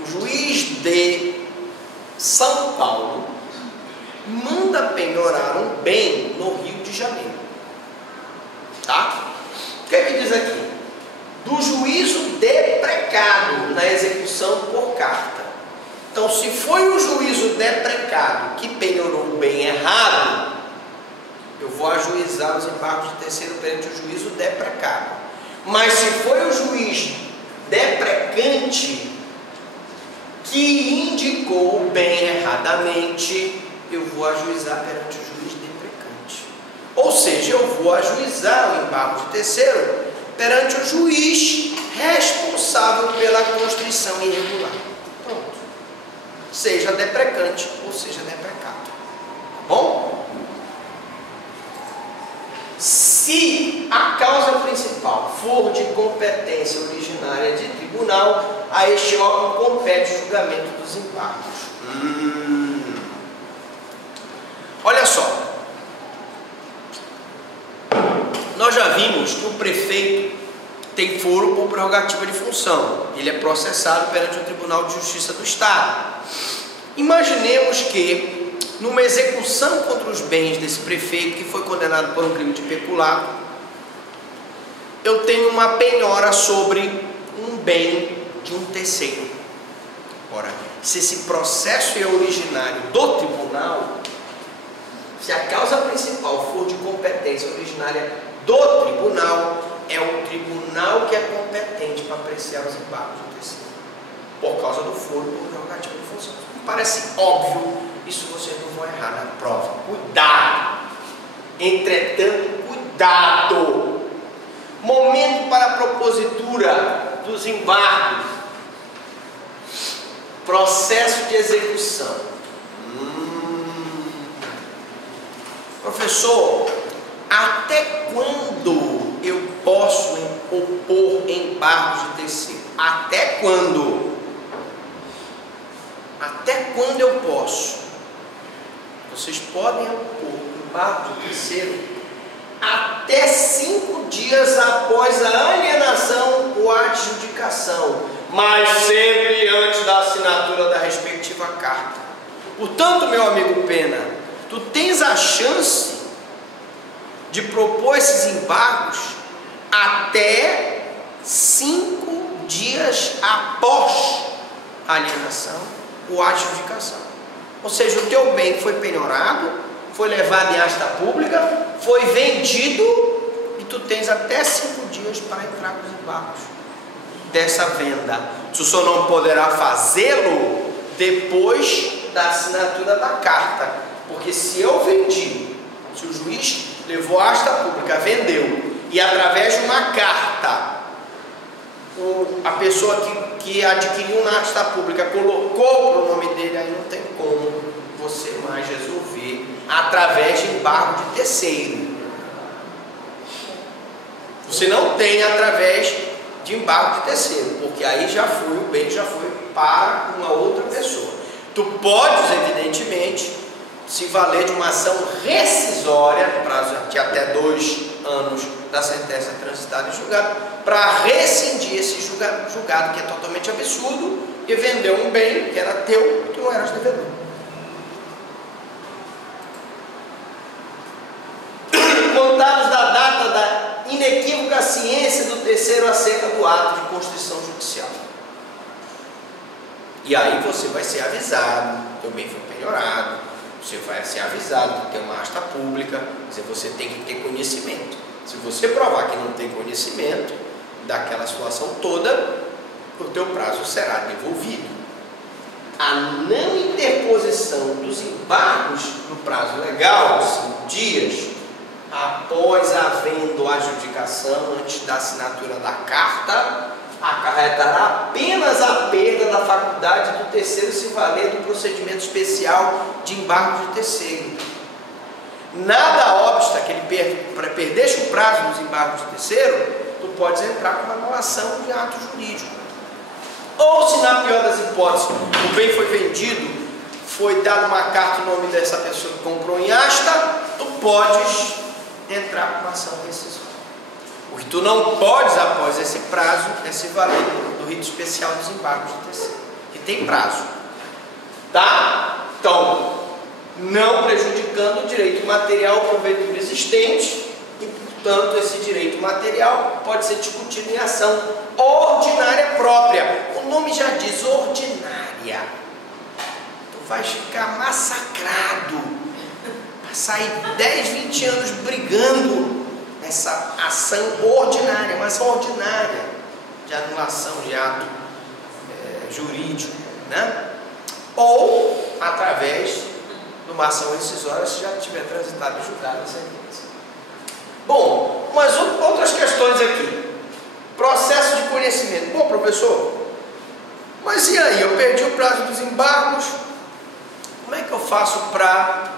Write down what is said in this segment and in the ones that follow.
o juiz de São Paulo manda penhorar um bem no Rio de Janeiro. Tá? O que é que diz aqui? Do juízo deprecado na execução por carta. Então, se foi o juízo deprecado que penhorou o bem errado, eu vou ajuizar os embargos de terceiro perante o juízo deprecado. Mas se foi o juiz deprecante que indicou o bem erradamente, eu vou ajuizar perante o juiz deprecante. Ou seja, eu vou ajuizar o embargo de terceiro perante o juiz responsável pela constrição irregular. Pronto. Seja deprecante ou seja deprecado. Tá bom? Se a causa principal for de competência originária de tribunal, a este órgão compete o julgamento dos embargos. Olha só. Nós já vimos que o prefeito tem foro por prerrogativa de função. Ele é processado perante o Tribunal de Justiça do Estado. Imaginemos que, numa execução contra os bens desse prefeito, que foi condenado por um crime de peculato, eu tenho uma penhora sobre um bem de um terceiro. Ora, se esse processo é originário do tribunal, se a causa principal for de competência originária do tribunal, é o tribunal que é competente para apreciar os embargos do terceiro, por causa do foro por prerrogativa de função. Parece óbvio, isso vocês não vão errar na prova. Cuidado! Entretanto, cuidado! Momento para a propositura dos embargos. Processo de execução. Professor, até quando eu posso opor embargos de terceiro? Até quando? Até quando eu posso? Vocês podem opor embargo de terceiro até 5 dias após a alienação ou a adjudicação, mas sempre antes da assinatura da respectiva carta. Portanto, meu amigo Pena, tu tens a chance de propor esses embargos até 5 dias após a alienação ou a adjudicação. Ou seja, o teu bem foi penhorado, foi levado em asta pública, foi vendido e tu tens até 5 dias para entrar com os embargos dessa venda. Tu só não poderá fazê-lo depois da assinatura da carta, porque se eu vendi, se o juiz levou a asta pública, vendeu, e através de uma carta a pessoa que adquiriu na asta pública colocou para o nome dele, aí não tem como você mais resolver através de embargo de terceiro. Você não tem através de embargo de terceiro, porque aí já foi, o bem já foi para uma outra pessoa. Tu podes, evidentemente, se valer de uma ação rescisória, prazo de até 2 anos da sentença transitada em julgado, para rescindir esse julgado que é totalmente absurdo, e vender um bem que era teu, tu não eras devedor. Contados da data da inequívoca ciência do terceiro acerca do ato de constrição judicial. E aí você vai ser avisado, teu bem foi penhorado, você vai ser avisado que tem uma asta pública, você tem que ter conhecimento. Se você provar que não tem conhecimento daquela situação toda, o teu prazo será devolvido. A não interposição dos embargos no prazo legal, 5 dias, após havendo a adjudicação antes da assinatura da carta, acarretará apenas a perda da faculdade do terceiro se valer do procedimento especial de embargo de terceiro. Nada obsta que ele perdesse o prazo dos embargos de terceiro, tu podes entrar com uma anulação de ato jurídico. Ou se na pior das hipóteses o bem foi vendido, foi dado uma carta em nome dessa pessoa que comprou em asta, tu podes entrar com uma ação rescisória. O que tu não podes após esse prazo é se valer do rito especial dos embargos de terceiro. E tem prazo, tá? Então, não prejudicando o direito material porventura existente, e portanto esse direito material pode ser discutido em ação ordinária própria. O nome já diz ordinária. Tu vais ficar massacrado, passar aí 10, 20 anos brigando nessa ação ordinária, uma ação ordinária de anulação de ato jurídico, né? Ou através de uma ação rescisória, se já tiver transitado e julgado a sentença. Bom, mas outras questões aqui. Processo de conhecimento. Bom, professor, mas e aí? Eu perdi o prazo dos embargos. Como é que eu faço para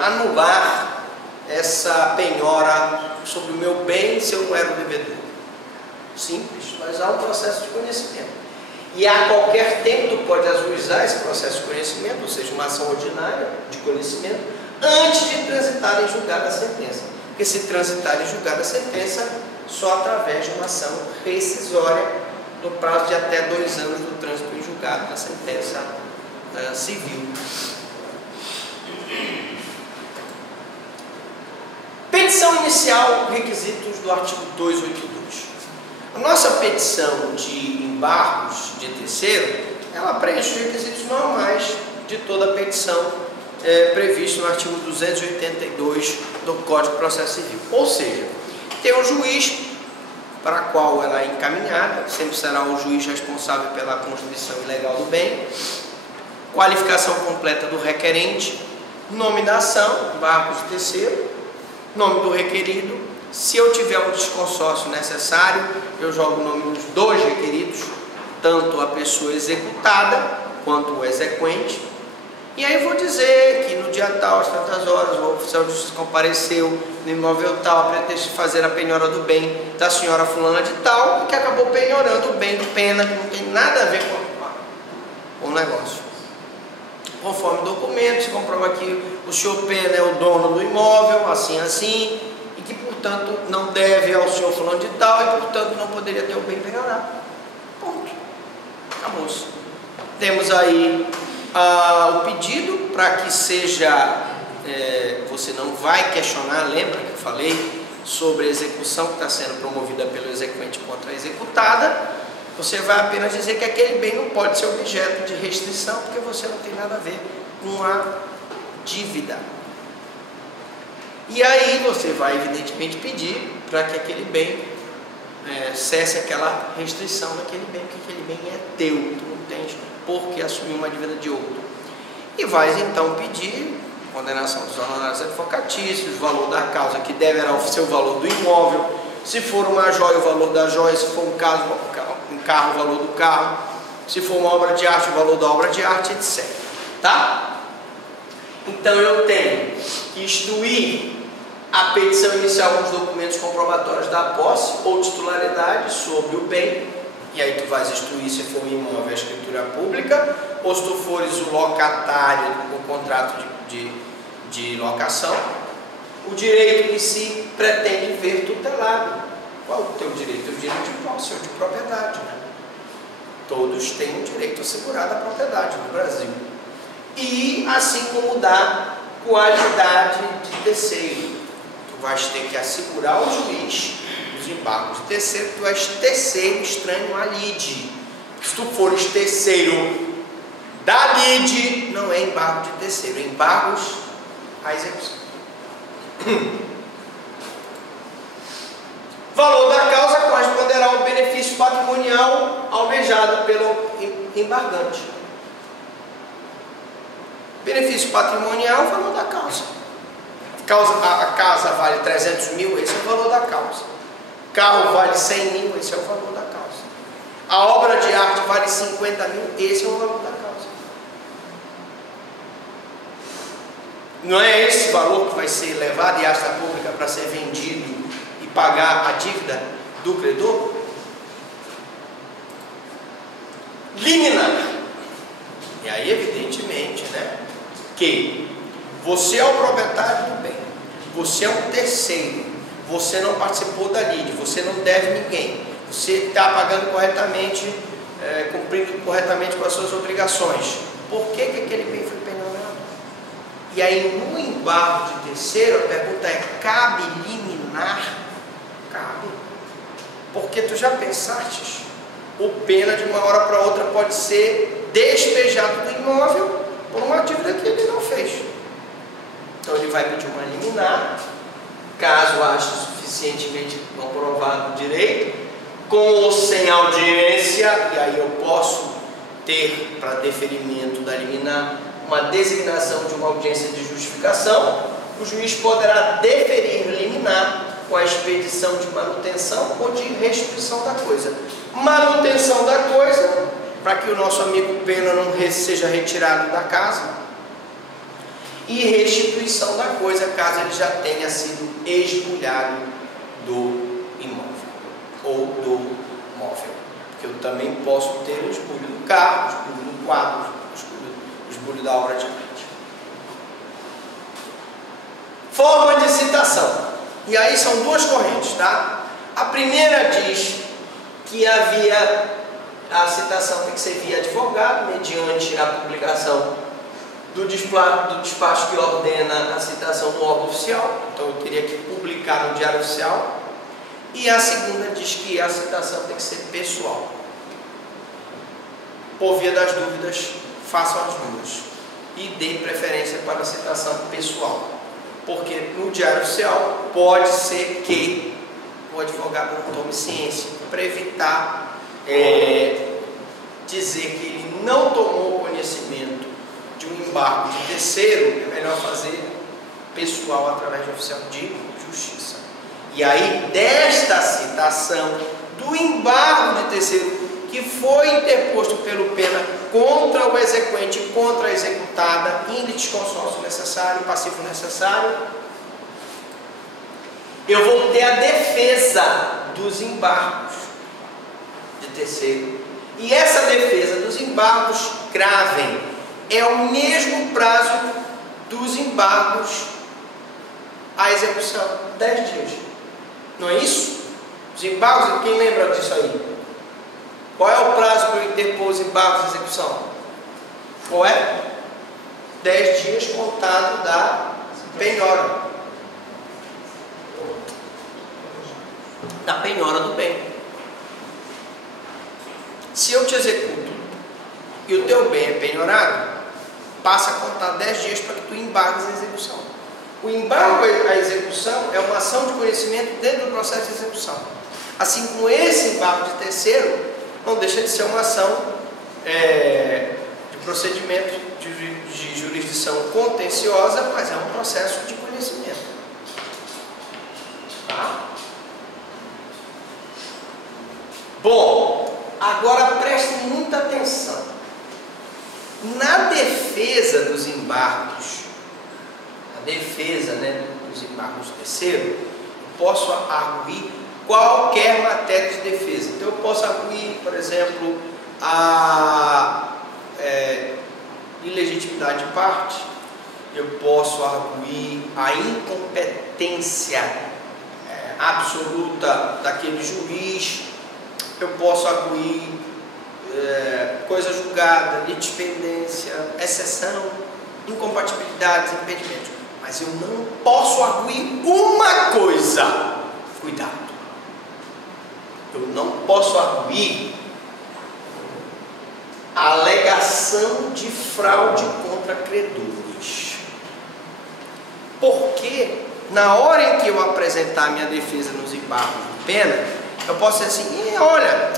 anular essa penhora sobre o meu bem se eu não era o devedor? Simples, mas há um processo de conhecimento. E a qualquer tempo tu pode ajuizar esse processo de conhecimento, ou seja, uma ação ordinária de conhecimento, antes de transitar em julgada a sentença. Porque se transitar em julgada a sentença, só através de uma ação rescisória no prazo de até 2 anos do trânsito em julgado da sentença civil. Petição inicial, requisitos do artigo 282. A nossa petição de embargos de terceiro, ela preenche os requisitos normais de toda a petição previsto no artigo 282 do Código de Processo Civil. Ou seja, tem um juiz para qual ela é encaminhada, sempre será o juiz responsável pela constituição ilegal do bem, qualificação completa do requerente, nome da ação, embargos de terceiro, nome do requerido. Se eu tiver um desconsórcio necessário, eu jogo o nome dos 2 requeridos, tanto a pessoa executada quanto o exequente. E aí vou dizer que no dia tal, às tantas horas, o oficial de justiça compareceu no imóvel tal, a pretexto de fazer a penhora do bem da senhora fulana de tal, e que acabou penhorando o bem do Pena, que não tem nada a ver com o negócio. Conforme o documento, se comprova que o senhor Pena é o dono do imóvel, assim, e que, portanto, não deve ao senhor fulano de tal, e, portanto, não poderia ter o bem penhorado. Ponto. Acabou-se. Temos aí o pedido para que seja, você não vai questionar, lembra que eu falei sobre a execução que está sendo promovida pelo exequente contra a executada, você vai apenas dizer que aquele bem não pode ser objeto de restrição, porque você não tem nada a ver com a dívida. E aí você vai evidentemente pedir para que aquele bem cesse aquela restrição daquele bem, porque aquele bem é teu, tu não tens por que assumir uma dívida de outro. E vais então pedir condenação dos honorários advocatícios, o valor da causa que deverá ser o valor do imóvel, se for uma joia o valor da joia, se for um carro o valor do carro, se for uma obra de arte o valor da obra de arte, etc. Tá? Então eu tenho que instruir a petição inicial com os documentos comprobatórios da posse ou titularidade sobre o bem, e aí tu vais instruir se for um imóvel a escritura pública, ou se tu fores o locatário do contrato de locação, o direito que se pretende ver tutelado. Qual o teu direito? O direito de posse ou de propriedade, né? Todos têm o direito assegurado à propriedade no Brasil. E assim como da qualidade de terceiro, tu vais ter que assegurar ao juiz os embargos de terceiro, tu és terceiro estranho à lide. Se tu fores terceiro da lide, não é embargo de terceiro, é embargos à execução. Valor da causa corresponderá ao benefício patrimonial almejado pelo embargante. Benefício patrimonial, valor da causa. A casa vale 300 mil, esse é o valor da causa. Carro vale 100 mil, esse é o valor da causa. A obra de arte vale 50 mil, esse é o valor da causa. Não é esse valor que vai ser levado em asta pública para ser vendido e pagar a dívida do credor? Liminar. E aí, evidentemente, né, que você é o proprietário do bem, você é um terceiro, você não participou da lide, você não deve ninguém, você está pagando corretamente cumprindo corretamente com as suas obrigações. Por que aquele bem foi penhorado? E aí, no embargo de terceiro, a pergunta é: cabe liminar? Cabe. Porque tu já pensaste? O pena de uma hora para outra pode ser despejado do imóvel por uma dívida que ele não fez. Então ele vai pedir uma liminar, caso ache suficientemente comprovado o direito, com ou sem audiência, e aí eu posso ter, para deferimento da liminar, uma designação de uma audiência de justificação. O juiz poderá deferir liminar com a expedição de manutenção ou de restituição da coisa. Manutenção da coisa, para que o nosso amigo pena não seja retirado da casa, e restituição da coisa, caso ele já tenha sido esbulhado do imóvel ou do móvel. Porque eu também posso ter o esbulho do carro, o esbulho do quadro, o esbulho da obra de arte. Forma de citação. E aí são duas correntes, tá? A primeira diz que a citação tem que ser via advogado, mediante a publicação do despacho que ordena a citação no órgão oficial. Então eu teria que publicar no Diário Oficial. E a segunda diz que a citação tem que ser pessoal. Por via das dúvidas, façam as duas e dê preferência para a citação pessoal, porque no Diário Oficial pode ser que o advogado não tome ciência, para evitar dizer que ele não tomou conhecimento de um embargo de terceiro. É melhor fazer pessoal através de oficial de justiça. E aí, desta citação do embargo de terceiro que foi interposto pelo pena contra o exequente, contra a executada, em litisconsórcio necessário, passivo necessário, eu vou ter a defesa dos embargos de terceiro. E essa defesa dos embargos, gravem, é o mesmo prazo dos embargos à execução, 10 dias. Não é isso? Os embargos, quem lembra disso aí? Qual é o prazo para eu interpor os embargos de execução? Qual é? 10 dias contado da penhora. Da penhora do bem. Se eu te executo e o teu bem é penhorado, passa a contar 10 dias para que tu embargues a execução. O embargo à execução é uma ação de conhecimento dentro do processo de execução. Assim como esse embargo de terceiro, não deixa de ser uma ação de procedimento de jurisdição contenciosa, mas é um processo de conhecimento. Tá? Bom, agora prestem muita atenção. Na defesa dos embargos, dos embargos terceiro, eu posso arguir qualquer matéria de defesa. Então eu posso arguir, por exemplo, a ilegitimidade de parte, eu posso arguir a incompetência absoluta daquele juiz, eu posso arguir coisa julgada, litispendência, exceção, incompatibilidades, impedimentos. Mas eu não posso arguir uma coisa. Cuidado. Eu não posso arguir a alegação de fraude contra credores. Porque na hora em que eu apresentar minha defesa nos embargos de pena, eu posso dizer assim: olha,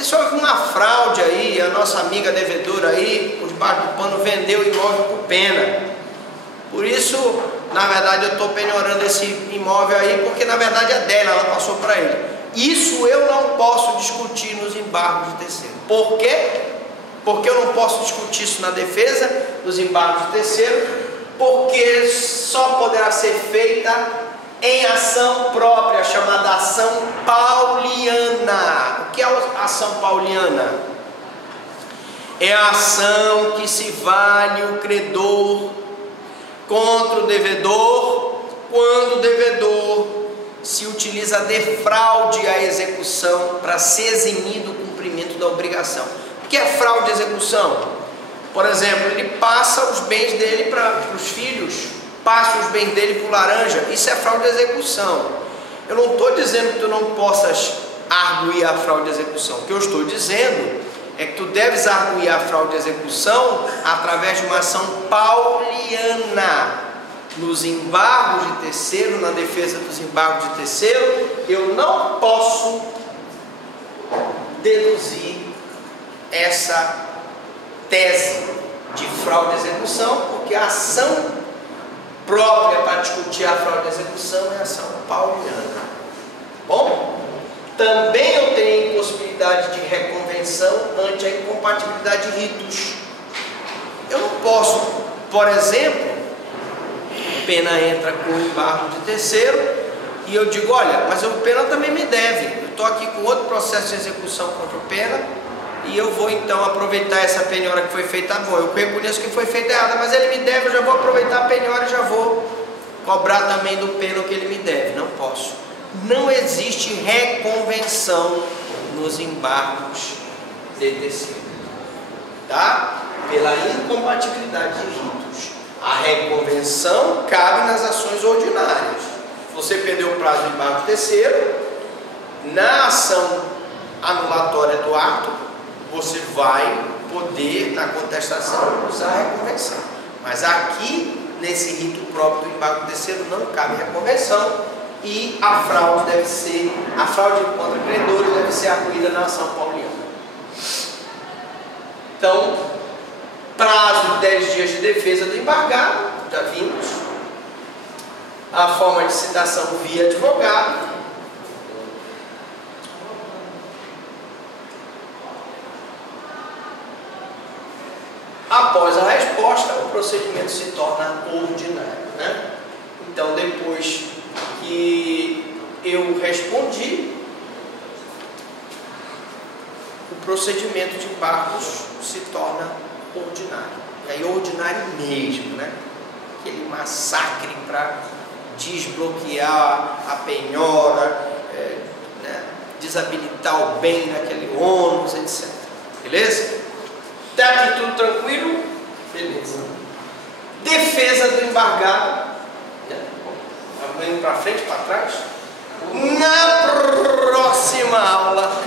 só houve uma fraude aí, a nossa amiga devedora aí, por debaixo do pano, vendeu o imóvel por pena. Por isso, na verdade, eu estou penhorando esse imóvel aí, porque na verdade é dela, ela passou para ele. Isso eu não posso discutir nos embargos de terceiro. Por quê? Porque eu não posso discutir isso na defesa dos embargos de terceiro, porque só poderá ser feita em ação própria, chamada ação pauliana. O que é a ação pauliana? É a ação que se vale o credor contra o devedor, quando o devedor se utiliza de fraude à execução para se eximir do cumprimento cumprimento da obrigação. O que é fraude de execução? Por exemplo, ele passa os bens dele para os filhos, passa os bens dele para o laranja, isso é fraude de execução. Eu não estou dizendo que tu não possas arguir a fraude de execução. O que eu estou dizendo é que tu deves arguir a fraude de execução através de uma ação pauliana. Nos embargos de terceiro, na defesa dos embargos de terceiro, eu não posso deduzir essa tese de fraude de execução, porque a ação própria para discutir a fraude de execução é a ação pauliana. Bom, também eu tenho possibilidade de reconvenção ante a incompatibilidade de ritos. Eu não posso, por exemplo, Pena entra com o embargo de terceiro e eu digo, olha, mas o Pena também me deve, eu estou aqui com outro processo de execução contra o Pena e eu vou então aproveitar essa penhora que foi feita, bom, eu reconheço que foi feita errada, mas ele me deve, eu já vou aproveitar a penhora e já vou cobrar também do Pena o que ele me deve. Não posso. Não existe reconvenção nos embargos de terceiro, tá? Pela incompatibilidade de ritos. A reconvenção cabe nas ações ordinárias. Você perdeu o prazo do embargo de terceiro, na ação anulatória do ato, você vai poder, na contestação, usar a reconvenção. Mas aqui, nesse rito próprio do embargo de terceiro, não cabe reconvenção e a fraude contra credores deve ser arguida na ação pauliana. Então, prazo de 10 dias de defesa do embargado, já vimos. A forma de citação via advogado. Após a resposta, o procedimento se torna ordinário, né? Então, depois que eu respondi, o procedimento de embargos se torna ordinário. E aí, ordinário mesmo, né? Aquele massacre para desbloquear a penhora, né? Desabilitar o bem naquele ônus, etc. Beleza? Até aqui tudo tranquilo? Beleza. Defesa do embargado. Vamos para frente, para trás. Na próxima aula,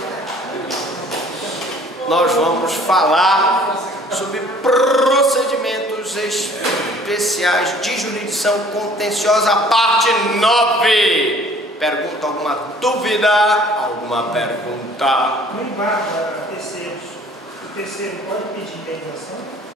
nós vamos falar sobre procedimentos especiais de jurisdição contenciosa, parte 9. Pergunta, alguma dúvida? Alguma pergunta? No embargo a terceiros, o terceiro pode pedir indenização?